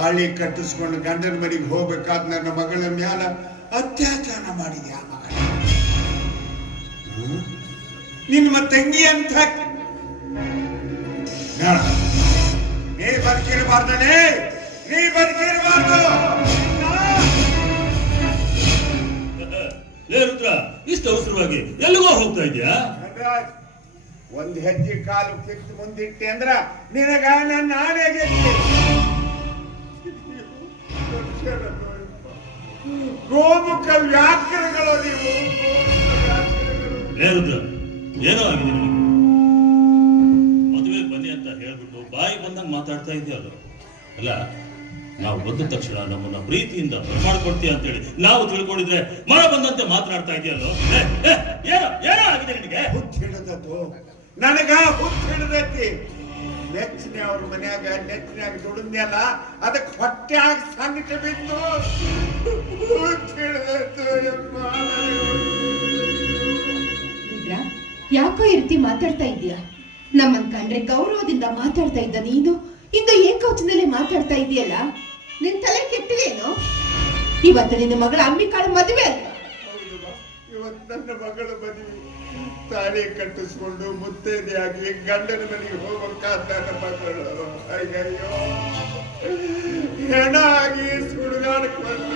ತಾಳಿ ಕಟ್ಟಿಸ್ಕೊಂಡು ಗಂಡನ ಮನೆಗೆ ಹೋಗ್ಬೇಕಾದ ನನ್ನ ಮಗಳ ಮ್ಯಾಲ ಅತ್ಯಾಚಾರ ಮಾಡಿದ್ಯಾ ಮಗ? ನಿನ್ನ ತಂಗಿ ಅಂತ ನೀ ಬದುಕಿರಬಾರ್ದಲೇ, ನೀ ಬದುಕಿರಬಾರ್ದು. ರುದ್ರ, ಇಷ್ಟು ಅವಸರವಾಗಿ ಎಲ್ಲಿಗೋ ಹೋಗ್ತಾ ಇದೆಯಾ? ಒಂದ್ ಹೆಜ್ಜೆ ಕಾಲು ಕಿತ್ತು ಮುಂದಿಟ್ಟೆ ಅಂದ್ರ ನಿನಗ ನನ್ನ ಆನೆಗೆ ಗೋಮುಖ ವ್ಯಾಕರಣಗಳು ನೀವು. ರುದ್ರ, ಏನೋ ಆಗಿದೆ ನಿಮಗೆ? ಮದುವೆ ಬನ್ನಿ ಅಂತ ಹೇಳ್ಬಿಟ್ಟು ಬಾಯಿ ಬಂದಂಗ ಮಾತಾಡ್ತಾ ಇದೆಯಲ್ಲ. ಅಲ್ಲ, ನಾವು ಬಂದ ತಕ್ಷಣ ನಮ್ಮನ್ನ ಪ್ರೀತಿಯಿಂದ ಮಾಡ್ಕೊಡ್ತೀಯ ಅಂತ ಹೇಳಿ ನಾವು ತಿಳ್ಕೊಂಡಿದ್ರೆ ಮರ ಬಂದಂತೆ ಮಾತನಾಡ್ತಾ ಇದೆಯಲ್ಲೋ. ಏನೋ ಏನೋ ಆಗಿದೆ ನಿನಗೆ? ಹುಚ್ಚ ಹಿಡದದ್ದು ನನಗ, ಹುಚ್ಚ ಹಿಡದೈತಿ. ನೆಚ್ಚಿನ ಅವ್ರ ಮನ್ಯಾಗ ನೆಚ್ಚಿನಾಗ ದುಡಿದ್ಯಲ್ಲ, ಅದಕ್ಕೆ ಹೊಟ್ಟೆಯಾಗ ಸಂಗಟ ಬಿತ್ತು. ಹುಚ್ಚ ಹಿಡದೈತು. ಯಾಕೋ ಈ ರೀತಿ ಮಾತಾಡ್ತಾ ಇದೀಯಾ? ನಮ್ಮನ್ ಕಂಡ್ರೆ ಗೌರವದಿಂದ ಮಾತಾಡ್ತಾ ಇದ್ದ ನೀನು ಇಂದು ಏಕವಚನದಲ್ಲಿ ಮಾತಾಡ್ತಾ ಇದೆಯಲ್ಲ, ನಿನ್ ತಲೆ ಕೆಟ್ಟಿದೇನು? ಇವತ್ತು ನಿನ್ನ ಮಗಳ ಅಂಬಿಕಾಳ ಮದುವೆ ಅಲ್ಲ? ಇವತ್ತು ನನ್ನ ಮಗಳ ಮದುವೆ. ತಾಳಿ ಕಟ್ಟಿಸ್ಕೊಂಡು ಮುತ್ತೈದೆಯಾಗಿ ಗಂಡನ ಮನೆಗೆ ಹೋಗ್ಬೇಕಾದ ನನ್ನ ಮಗಳು ಅಯ್ಯಯ್ಯೋ ಹೆಣ ಆಗಿ ಸುಡುಗಾಡಕ್ಕೆ ಬಂದ